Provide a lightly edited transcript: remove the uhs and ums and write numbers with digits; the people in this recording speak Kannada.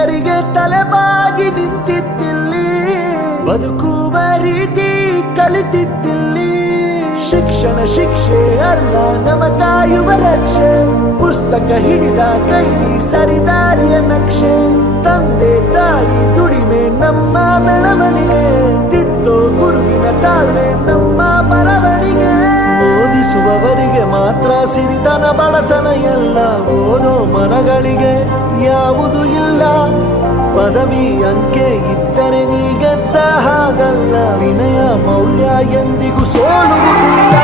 ಹಿರಿಯರಿಗೆ ತಲೆಬಾಗಿ ನಿಂತಿದ್ದಿಲ್ಲಿ, ಬದುಕುವ ರೀತಿ ಕಲಿತಿದ್ದಿಲ್ಲಿ. ಶಿಕ್ಷಣ ಶಿಕ್ಷೆ ಅಲ್ಲ ನಮ ಕಾಯುವ ರಕ್ಷೆ, ಪುಸ್ತಕ ಹಿಡಿದ ಕೈಲಿ ಸರಿದಾರಿಯ ನಕ್ಷೆ. ತಂದೆ ತಾಯಿ ದುಡಿಮೆ ನಮ್ಮ ಬೆಳವಣಿಗೆ, ತಿದ್ದೋ ಗುರುವಿನ ತಾಳ್ಮೆ ನಮ್ಮ ಬರವಣಿಗೆ. ಓದಿಸುವವರಿಗೆ ಮಾತ್ರ ಸಿರಿತನ ಬಡತನ ಎಲ್ಲ, ಓದೋ ಮನಗಳಿಗೆ ಯಾವುದು ಇಲ್ಲ. ಪದವಿ ಅಂಕೆ ಇದ್ದರೆ ನೀ ಗೆದ್ದ ಹಾಗಲ್ಲ, ವಿನಯ ಮೌಲ್ಯ ಎಂದಿಗೂ ಸೋಲುವುದಿಲ್ಲ.